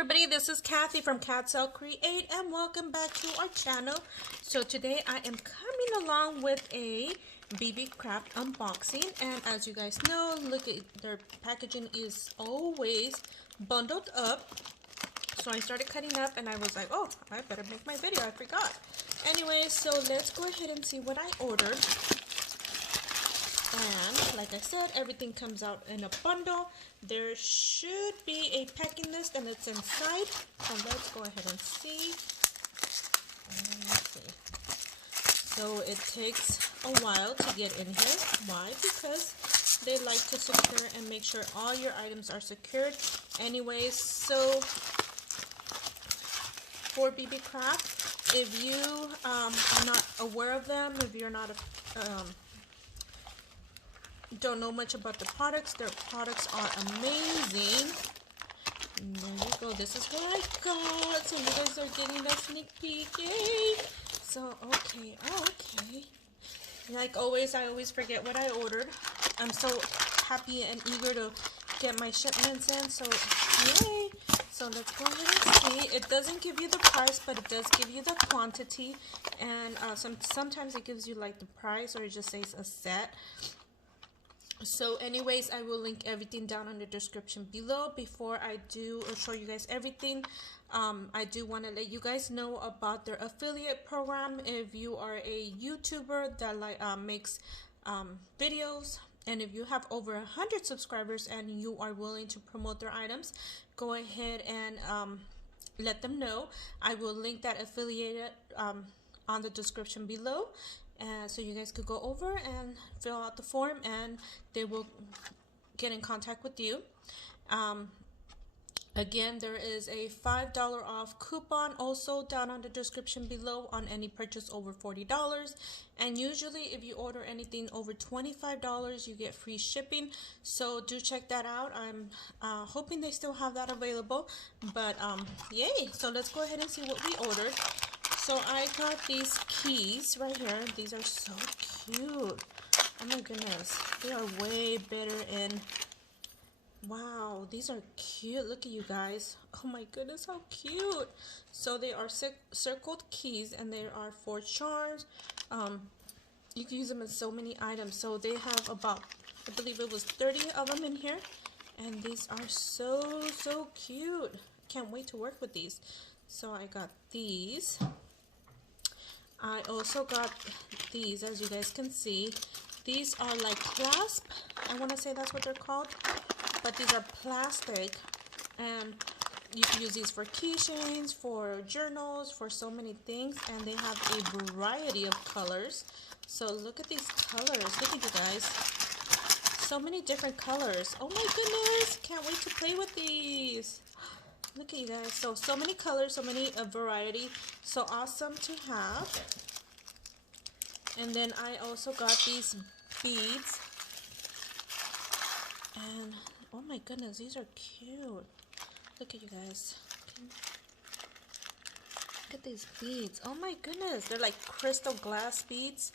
everybody, this is Kathy from katzelcreate and welcome back to our channel. So today I am coming along with a Beebeecraft unboxing, and as you guys know, look at their packaging is always bundled up. So I started cutting up and I was like, oh, I better make my video, I forgot. Anyway, so let's go ahead and see what I ordered. And like I said, everything comes out in a bundle. There should be a packing list and it's inside. So let's go ahead and see. Let's see. So it takes a while to get in here. Why? Because they like to secure and make sure all your items are secured. Anyways, so for Beebeecraft, if you are not aware of them, if you're not don't know much about the products, their products are amazing. And there you go, this is what I got, so you guys are getting a sneak peek. Yay! So okay, like always, I always forget what I ordered. I'm so happy and eager to get my shipments in, so yay! So let's go ahead and see. It doesn't give you the price, but it does give you the quantity, and sometimes it gives you like the price, or it just says a set. So anyways, I will link everything down in the description below. Before I do show you guys everything, I do want to let you guys know about their affiliate program. If you are a YouTuber that makes videos, and if you have over 100 subscribers and you are willing to promote their items, go ahead and let them know. I will link that affiliate on the description below. So you guys could go over and fill out the form and they will get in contact with you. Again, there is a $5 off coupon also down on the description below on any purchase over $40. And usually if you order anything over $25, you get free shipping. So do check that out. I'm hoping they still have that available. But yay! So let's go ahead and see what we ordered. So I got these keys right here. These are so cute. Oh my goodness. They are way better in... Wow, these are cute. Look at you guys. Oh my goodness, how cute. So they are circled keys and they are for charms. You can use them in so many items. So they have about, I believe it was 30 of them in here. And these are so cute. Can't wait to work with these. So I got these. I also got these, as you guys can see. These are like Clasp. I want to say that's what they're called. But these are plastic. And you can use these for keychains, for journals, for so many things. And they have a variety of colors. So look at these colors. Look at you guys. So many different colors. Oh my goodness. Can't wait to play with these. Look at you guys. So many colors, so many variety. So awesome to have. And then I also got these beads. And oh my goodness, these are cute. Look at you guys. Look at these beads. Oh my goodness, they're like crystal glass beads.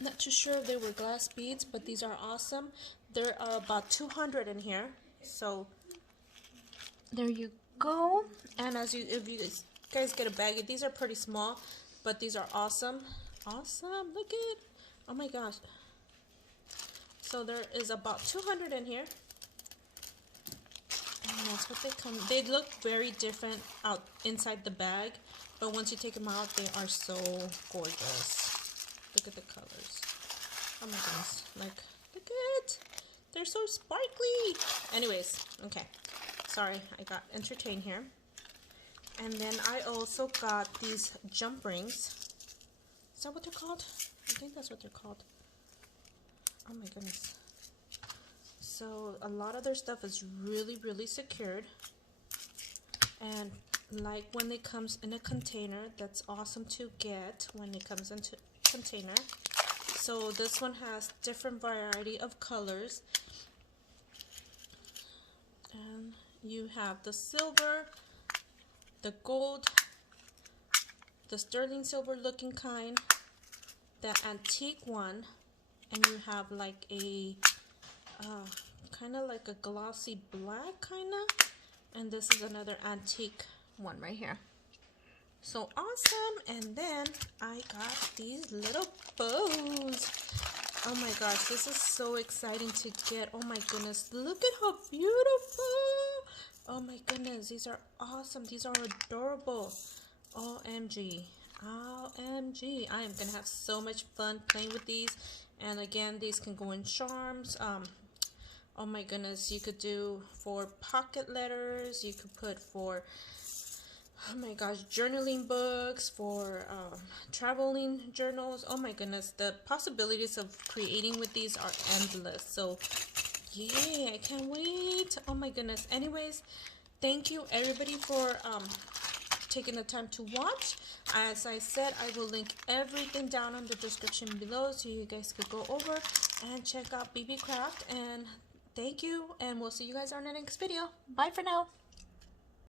Not too sure if they were glass beads, but these are awesome. There are about 200 in here. So there you go. And if you guys get a bag, these are pretty small, but these are awesome. Awesome. Look at, oh my gosh. So there is about 200 in here. And that's what they come. They look very different out inside the bag, but once you take them out, they are so gorgeous. Look at the colors. Oh my goodness. Like, look at it. They're so sparkly. Anyways, okay. Sorry, I got entertained here. And then I also got these jump rings. Is that what they're called? I think that's what they're called. Oh my goodness. So a lot of their stuff is really secured. And like when it comes in a container, that's awesome to get when it comes into a container. So this one has different variety of colors. And you have the silver, the gold, the sterling silver looking kind, the antique one, and you have like a kind of like a glossy black kind of, And this is another antique one right here. So awesome. And then I got these little bows. Oh my gosh, this is so exciting to get. Oh my goodness, look at how beautiful. Oh my goodness, these are awesome. These are adorable. OMG. OMG. I am going to have so much fun playing with these. And again, these can go in charms. Oh my goodness, you could do for pocket letters. You could put for, oh my gosh, journaling books, for traveling journals. Oh my goodness, the possibilities of creating with these are endless. So yay, I can't wait. Oh my goodness. Anyways, thank you everybody for taking the time to watch. As I said, I will link everything down in the description below so you guys could go over and check out Beebeecraft. And thank you, and we'll see you guys on the next video. Bye for now.